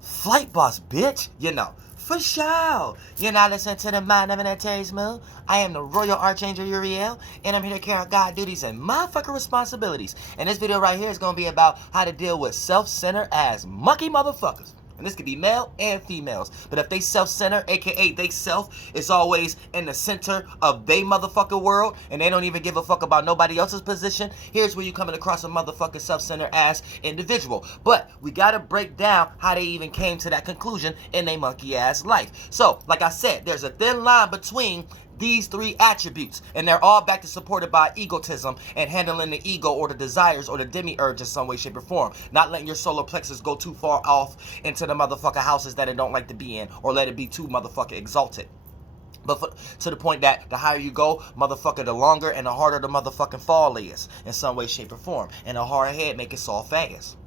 Flight boss, bitch. You know, for sure. You're not listening to the Mind of an Terry Smooth. I am the Royal Archangel Uriel, and I'm here to carry out God duties and motherfucking responsibilities. And this video right here is going to be about how to deal with self-centered ass monkey motherfuckers. And this could be male and females. But if they self-centered, aka they self, is always in the center of they motherfucking world, and they don't even give a fuck about nobody else's position, here's where you coming across a motherfucking self-centered ass individual. But we gotta break down how they even came to that conclusion in their monkey ass life. So, like I said, there's a thin line between these three attributes, and they're all back to supported by egotism and handling the ego or the desires or the demiurge in some way, shape, or form. Not letting your solar plexus go too far off into the motherfucker houses that it don't like to be in, or let it be too motherfucker exalted. But to the point that the higher you go, motherfucker, the longer and the harder the motherfucking fall is in some way, shape, or form. And a hard head make it soft fast.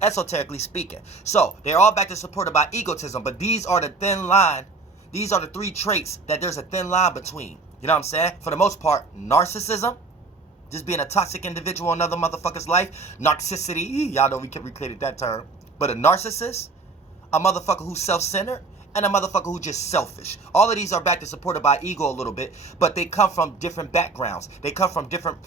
Esoterically speaking. So, they're all back to supported by egotism, but these are the thin line. These are the three traits that there's a thin line between. You know what I'm saying? For the most part, narcissism, just being a toxic individual in another motherfucker's life. Narcissity, y'all know we recreated that term. But a narcissist, a motherfucker who's self-centered, and a motherfucker who's just selfish. All of these are back to supported by ego a little bit, but they come from different backgrounds. They come from different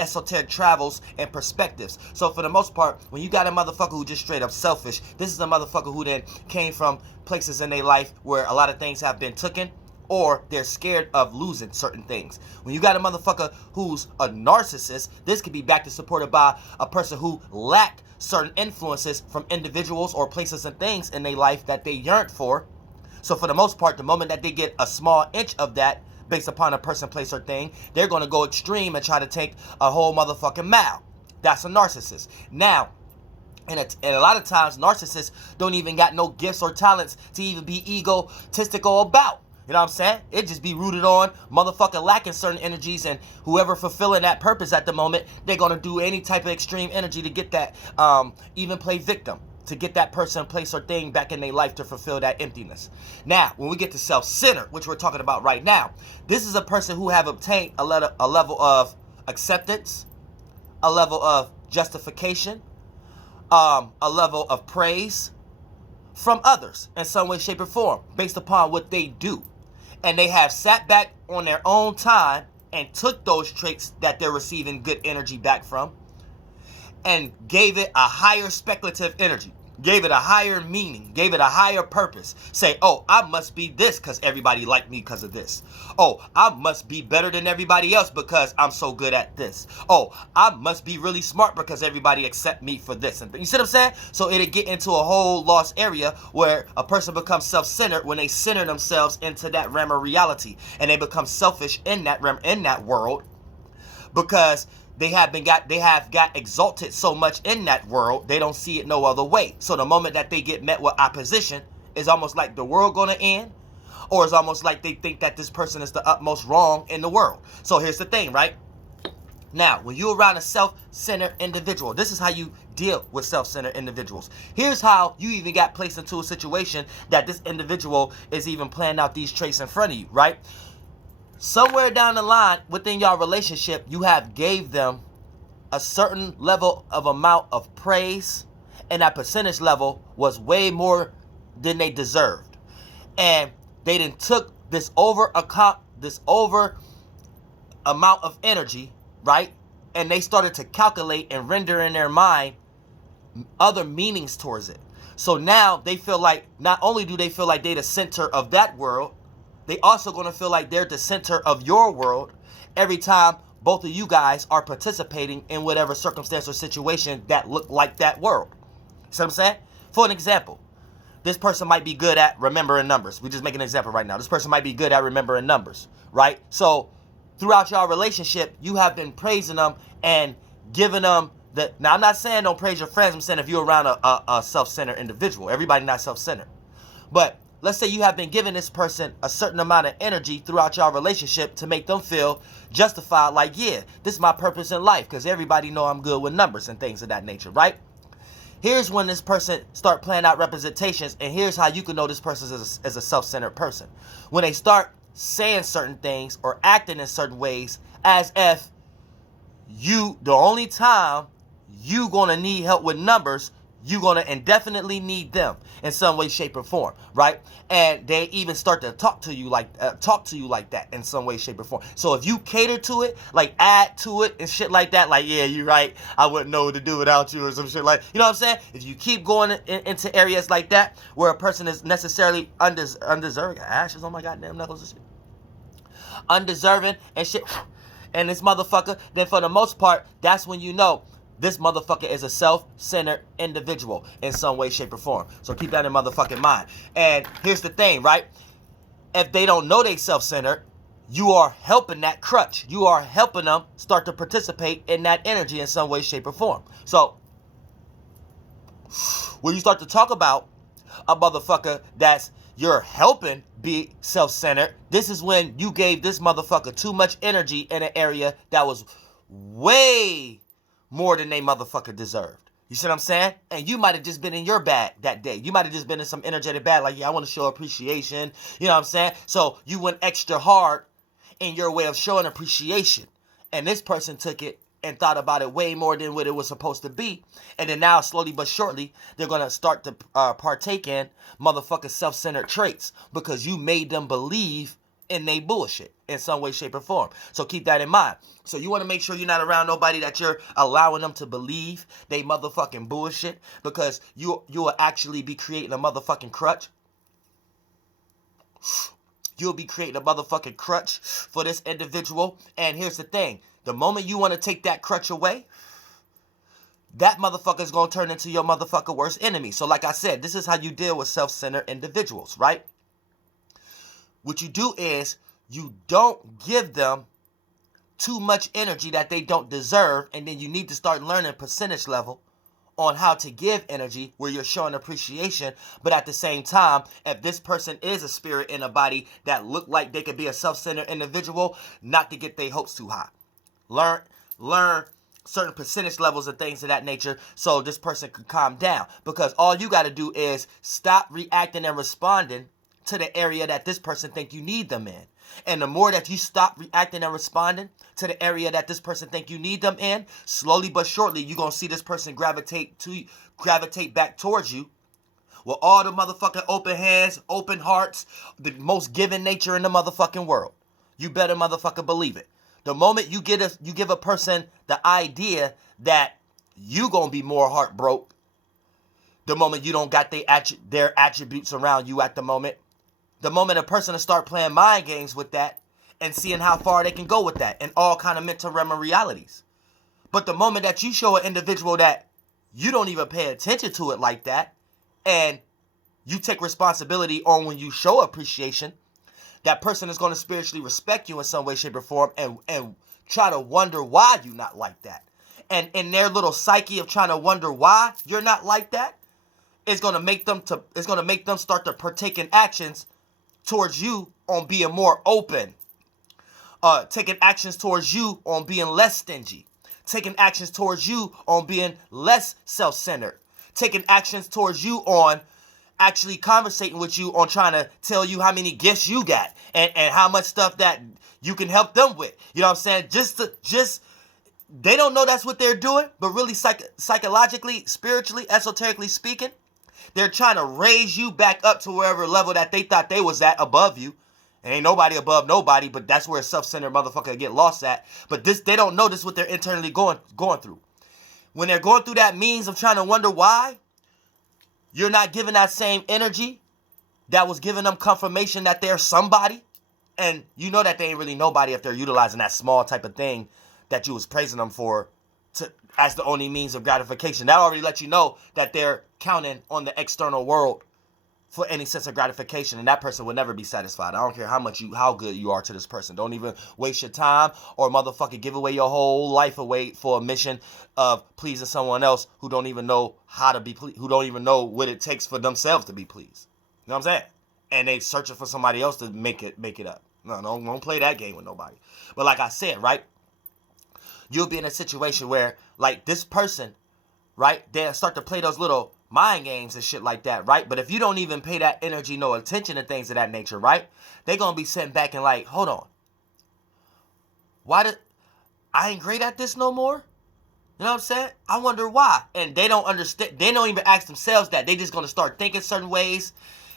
esoteric travels and perspectives. So for the most part, when you got a motherfucker who just straight up selfish, this is a motherfucker who then came from places in their life where a lot of things have been taken, or they're scared of losing certain things. When you got a motherfucker who's a narcissist, this could be back to supported by a person who lacked certain influences from individuals or places and things in their life that they yearned for. So for the most part, the moment that they get a small inch of that based upon a person, place, or thing, they're going to go extreme and try to take a whole motherfucking mile. That's a narcissist. Now, and a lot of times, narcissists don't even got no gifts or talents to even be egotistical about. You know what I'm saying? It just be rooted on motherfucker lacking certain energies, and whoever fulfilling that purpose at the moment, they're going to do any type of extreme energy to get that, even play victim, to get that person, place, or thing back in their life to fulfill that emptiness. Now, when we get to self-centered, which we're talking about right now, this is a person who have obtained a level of acceptance, a level of justification, a level of praise from others in some way, shape, or form based upon what they do. And they have sat back on their own time and took those traits that they're receiving good energy back from and gave it a higher speculative energy, gave it a higher meaning, gave it a higher purpose. Say, oh, I must be this because everybody liked me because of this. Oh, I must be better than everybody else because I'm so good at this. Oh, I must be really smart because everybody accept me for this. And you see what I'm saying? So it'll get into a whole lost area where a person becomes self-centered when they center themselves into that realm of reality, and they become selfish in that realm, in that world, because they have got exalted so much in that world, they don't see it no other way. So the moment that they get met with opposition, it's almost like the world gonna end, or it's almost like they think that this person is the utmost wrong in the world. So here's the thing, right? Now, when you're around a self-centered individual, this is how you deal with self-centered individuals. Here's how you even got placed into a situation that this individual is even playing out these traits in front of you, right? Somewhere down the line within your relationship, you have gave them a certain level of amount of praise, and that percentage level was way more than they deserved. And they then took this over amount of energy, right? And they started to calculate and render in their mind other meanings towards it. So now they feel like, not only do they feel like they're the center of that world, they also going to feel like they're the center of your world every time both of you guys are participating in whatever circumstance or situation that look like that world. See what I'm saying? For an example, this person might be good at remembering numbers. We just make an example right now. This person might be good at remembering numbers, right? So throughout your relationship, you have been praising them and giving them the. Now, I'm not saying don't praise your friends. I'm saying if you're around a self-centered individual, everybody not self-centered. But let's say you have been giving this person a certain amount of energy throughout your relationship to make them feel justified, like, yeah, this is my purpose in life because everybody know I'm good with numbers and things of that nature, right? Here's when this person start playing out representations, and here's how you can know this person is a self-centered person. When they start saying certain things or acting in certain ways as if the only time you gonna need help with numbers, you're going to indefinitely need them in some way, shape, or form, right? And they even start to talk to you like that in some way, shape, or form. So if you cater to it, like add to it and shit like that, like, yeah, you're right, I wouldn't know what to do without you or some shit like, you know what I'm saying? If you keep going into areas like that where a person is necessarily undeserving, ashes on my goddamn knuckles and shit, undeserving and shit, and this motherfucker, then for the most part, that's when you know this motherfucker is a self-centered individual in some way, shape, or form. So keep that in motherfucking mind. And here's the thing, right? If they don't know they self-centered, you are helping that crutch. You are helping them start to participate in that energy in some way, shape, or form. So when you start to talk about a motherfucker that's you're helping be self-centered, this is when you gave this motherfucker too much energy in an area that was way more than they motherfucker deserved. You see what I'm saying? And you might have just been in your bag that day. You might have just been in some energetic bag, like, yeah, I want to show appreciation. You know what I'm saying? So you went extra hard in your way of showing appreciation. And this person took it and thought about it way more than what it was supposed to be. And then now, slowly but surely, they're going to start to partake in motherfucking self-centered traits because you made them believe in they bullshit in some way, shape, or form. So keep that in mind. So you want to make sure you're not around nobody that you're allowing them to believe they motherfucking bullshit, because you will actually be creating a motherfucking crutch. You'll be creating a motherfucking crutch for this individual. And here's the thing. The moment you want to take that crutch away, that motherfucker is going to turn into your motherfucker worst enemy. So like I said, this is how you deal with self-centered individuals, right? What you do is you don't give them too much energy that they don't deserve, and then you need to start learning percentage level on how to give energy where you're showing appreciation. But at the same time, if this person is a spirit in a body that look like they could be a self-centered individual, not to get their hopes too high. Learn certain percentage levels and things of that nature so this person can calm down, because all you got to do is stop reacting and responding to the area that this person think you need them in. And the more that you stop reacting and responding to the area that this person think you need them in, slowly but surely you're going to see this person gravitate back towards you with all the motherfucking open hands, open hearts, the most giving nature in the motherfucking world. You better motherfucker believe it. The moment you give a person the idea that you going to be more heartbroken, the moment you don't got their attributes around you at the moment, the moment a person will start playing mind games with that and seeing how far they can go with that and all kind of mental realm realities. But the moment that you show an individual that you don't even pay attention to it like that, and you take responsibility on when you show appreciation, that person is going to spiritually respect you in some way, shape, or form and try to wonder why you're not like that. And in their little psyche of trying to wonder why you're not like that, it's going to make them start to partake in actions towards you on being more open, taking actions towards you on being less stingy, taking actions towards you on being less self-centered, taking actions towards you on actually conversating with you on trying to tell you how many gifts you got and how much stuff that you can help them with. You know what I'm saying? They don't know that's what they're doing, but really psychologically, spiritually, esoterically speaking, they're trying to raise you back up to wherever level that they thought they was at above you. And ain't nobody above nobody, but that's where a self-centered motherfucker get lost at. But they don't know this what they're internally going through. When they're going through that means of trying to wonder why you're not giving that same energy that was giving them confirmation that they're somebody, and you know that they ain't really nobody if they're utilizing that small type of thing that you was praising them for as the only means of gratification. That already lets you know that they're counting on the external world for any sense of gratification, and that person will never be satisfied. I don't care how good you are to this person. Don't even waste your time or motherfucking give away your whole life away for a mission of pleasing someone else who don't even know how to be who don't even know what it takes for themselves to be pleased. You know what I'm saying? And they searching for somebody else to make it up. No, don't play that game with nobody. But like I said, right? You'll be in a situation where, like, this person, right, they'll start to play those little mind games and shit like that, right? But if you don't even pay that energy no attention to things of that nature, right, they're going to be sitting back and like, hold on. I ain't great at this no more? You know what I'm saying? I wonder why. And they don't understand. They don't even ask themselves that. They just going to start thinking certain ways,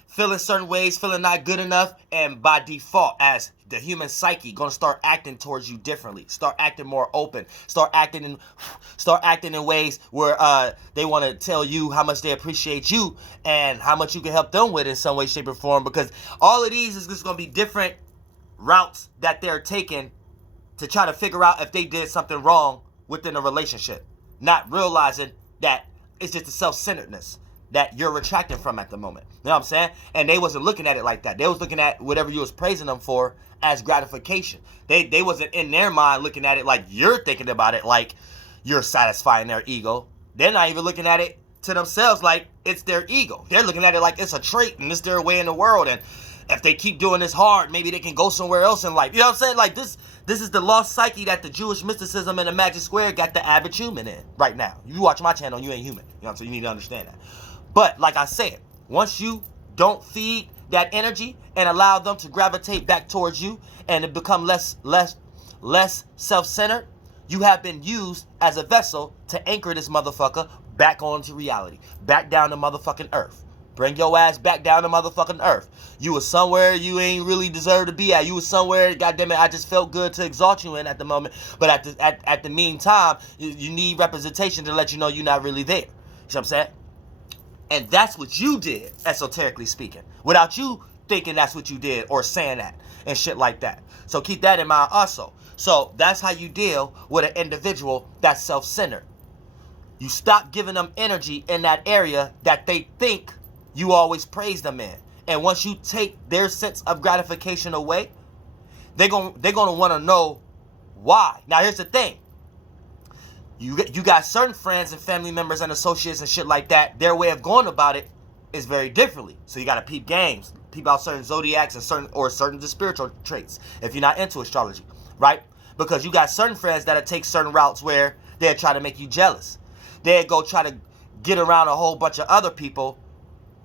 feeling not good enough. And by default, as the human psyche, going to start acting towards you differently. Start acting more open. Start acting in ways where they want to tell you how much they appreciate you and how much you can help them with in some way, shape, or form. Because all of these is just going to be different routes that they're taking to try to figure out if they did something wrong within a relationship, not realizing that it's just the self-centeredness that you're retracting from at the moment. You know what I'm saying? And they wasn't looking at it like that. They was looking at whatever you was praising them for as gratification. They wasn't in their mind looking at it like you're thinking about it like you're satisfying their ego. They're not even looking at it to themselves like it's their ego. They're looking at it like it's a trait and it's their way in the world. And if they keep doing this hard, maybe they can go somewhere else in life. You know what I'm saying? Like this is the lost psyche that the Jewish mysticism and the magic square got the average human in right now. You watch my channel, you ain't human. You know what I'm saying? You need to understand that. But like I said, once you don't feed that energy and allow them to gravitate back towards you and to become less self-centered, you have been used as a vessel to anchor this motherfucker back onto reality, back down to motherfucking earth. Bring your ass back down to motherfucking earth. You was somewhere you ain't really deserve to be at. You was somewhere, goddammit, I just felt good to exalt you in at the moment. But at the meantime, you need representation to let you know you're not really there. You know what I'm saying? And that's what you did, esoterically speaking, without you thinking that's what you did or saying that and shit like that. So keep that in mind also. So that's how you deal with an individual that's self-centered. You stop giving them energy in that area that they think you always praise them in. And once you take their sense of gratification away, they're gonna want to know why. Now here's the thing. You got certain friends and family members and associates and shit like that. Their way of going about it is very differently. So you got to peep games, peep out certain zodiacs and certain spiritual traits if you're not into astrology, right? Because you got certain friends that'll take certain routes where they'll try to make you jealous. They'll go try to get around a whole bunch of other people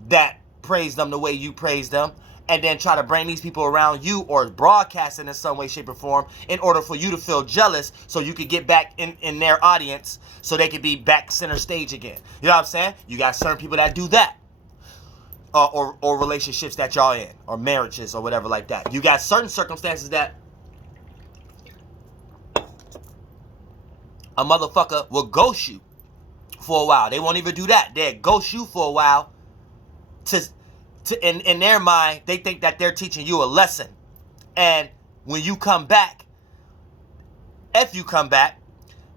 that praise them the way you praise them, and then try to bring these people around you or broadcast it in some way, shape, or form in order for you to feel jealous so you could get back in their audience so they could be back center stage again. You know what I'm saying? You got certain people that do that. Or relationships that y'all in, or marriages or whatever like that. You got certain circumstances that a motherfucker will ghost you for a while. They won't even do that. They'll ghost you for a while in their mind, they think that they're teaching you a lesson. And when you come back, if you come back,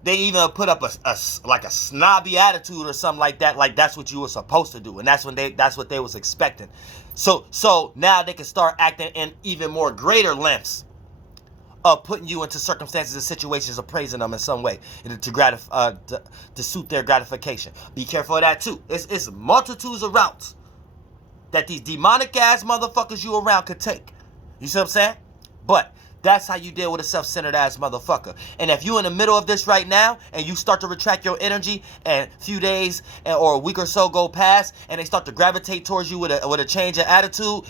they even put up a snobby attitude or something like that, like that's what you were supposed to do, and that's what they was expecting. So now they can start acting in even more greater lengths of putting you into circumstances and situations of praising them in some way to suit their gratification. Be careful of that too. It's multitudes of routes that these demonic ass motherfuckers you around could take. You see what I'm saying? But that's how you deal with a self-centered ass motherfucker. And if you in the middle of this right now and you start to retract your energy and a few days or a week or so go past and they start to gravitate towards you with a change of attitude,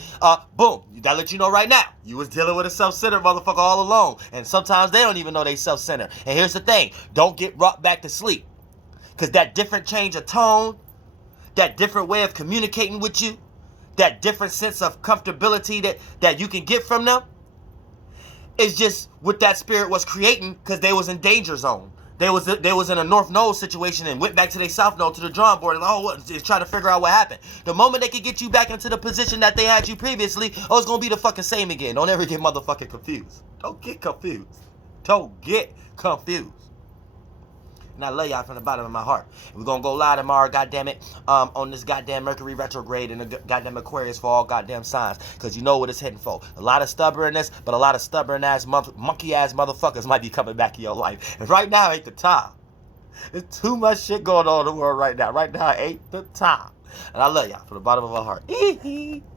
boom, that let you know right now you was dealing with a self-centered motherfucker all along. And sometimes they don't even know they self-centered. And here's the thing, don't get rocked back to sleep. Because that different change of tone, that different way of communicating with you, that different sense of comfortability that you can get from them, is just what that spirit was creating because they was in danger zone. They was in a North Node situation and went back to their South Node to the drawing board and trying to figure out what happened. The moment they could get you back into the position that they had you previously, it's gonna be the fucking same again. Don't ever get motherfucking confused. Don't get confused. Don't get confused. And I love y'all from the bottom of my heart. We're going to go live tomorrow, goddammit, on this goddamn Mercury retrograde and the goddamn Aquarius for all goddamn signs. Because you know what it's heading for. A lot of stubbornness, but a lot of stubborn-ass, monkey-ass motherfuckers might be coming back in your life. And right now ain't the time. There's too much shit going on in the world right now. Right now ain't the time. And I love y'all from the bottom of my heart.